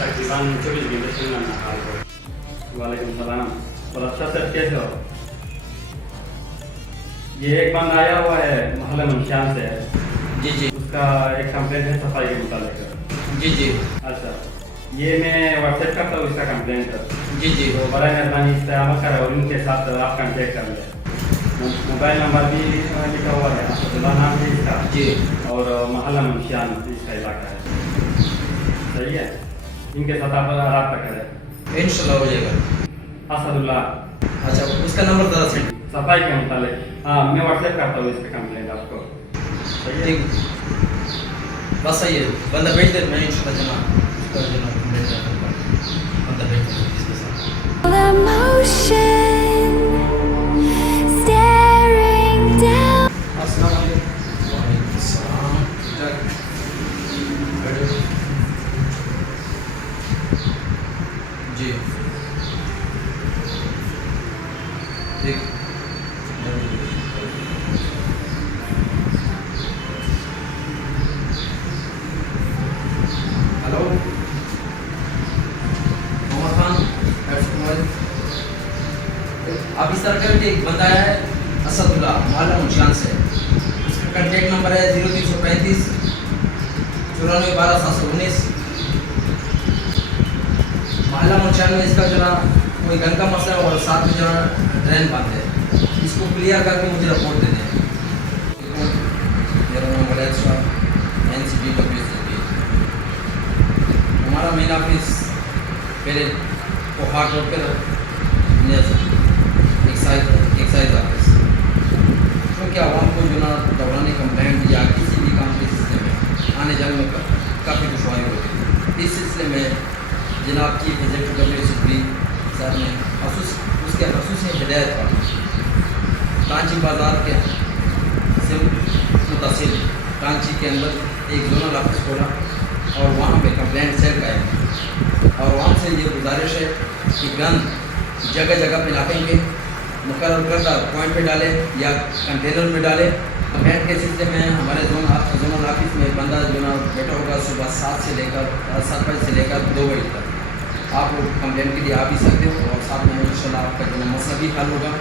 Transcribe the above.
तकरीबन 24 घंटे से ना हाल हो। वालेकुम सलाम और अच्छा सर कैसे हो? ये एक बंदा आया हुआ है मोहल्ला मंशान से। जी जी उसका एक कंप्लेंट है सफाई के मुताबिक। जी जी अच्छा ये मैं व्हाट्सएप करता हूँ इसका कंप्लेंट। जी जी तो बड़ा मेहरबानी इस्तेमाल करें और उनके साथ आप कांटेक्ट कर लें। मोबाइल नंबर भी लिखा हुआ है, अब्दुल्ला नाम है इसका जी और मोहल्ला मंशियान इसका इलाका है। सही है, इनके साथ आप रब्ता करें इंशाल्लाह हो जाएगा। असदुल्ला अच्छा उसका नंबर ज़रा सेंड। सफाई के मुतालिक हाँ मैं व्हाट्सएप करता हूँ इसका कंप्लेंट आपको। सही है ठीक बस सही है, बंदा भेज दे, मैं इंशाल्लाह जना बंदा भेज दूँगा इसके साथ। Emotion staring down. अस्सलाम वालेकुम। वालेकुम सलाम। जी ठीक हेलो मोहम्मद खान आप इस तरह करके एक बंदा है असदुल्ला मोहल्ला मुंशियान से, उसका कॉन्टैक्ट नंबर है 0335 94 12 719। मोहल्ला मुंशियान में इसका जो ना कोई गन का मसला है और साथ में जो ना ड्रेन बंद है, इसको क्लियर करके मुझे रिपोर्ट दे दें। मेरा नाम वलैद शाह NCBWSB। हमारा मेन ऑफिस पहले कोहाट रोड पर एक्साइज ऑफिस, क्योंकि आवाम को जो ना दौरान कंप्लेंट या किसी भी काम के सिलसिले में आने जाने में काफ़ी दुश्वारी होती है। इस सिलसिले में जनाब चीफ एग्जीक्यूटिव WSB साहब ने उसके खसूसी हिदायत पर कांची बाज़ार के से मुतासिर कांची के अंदर एक जोनल ऑफिस खोला और वहाँ पे कंप्लेंट सेल कायम, और वहाँ से ये गुजारिश है कि गन जगह जगह पे नापेंगे, मुकर्रर करदा पॉइंट पे डालें या कंटेनर में डालें। कंप्लेंट के सिलसिले में हमारे जोनल ऑफिस में बंदा जो ना बैठा होगा सुबह 7 बजे से लेकर 2 बजे तक। आप लोग कंप्लेंट के लिए आ भी सकते हो और साथ में इंशाल्लाह आपका जो मसला भी हल होगा।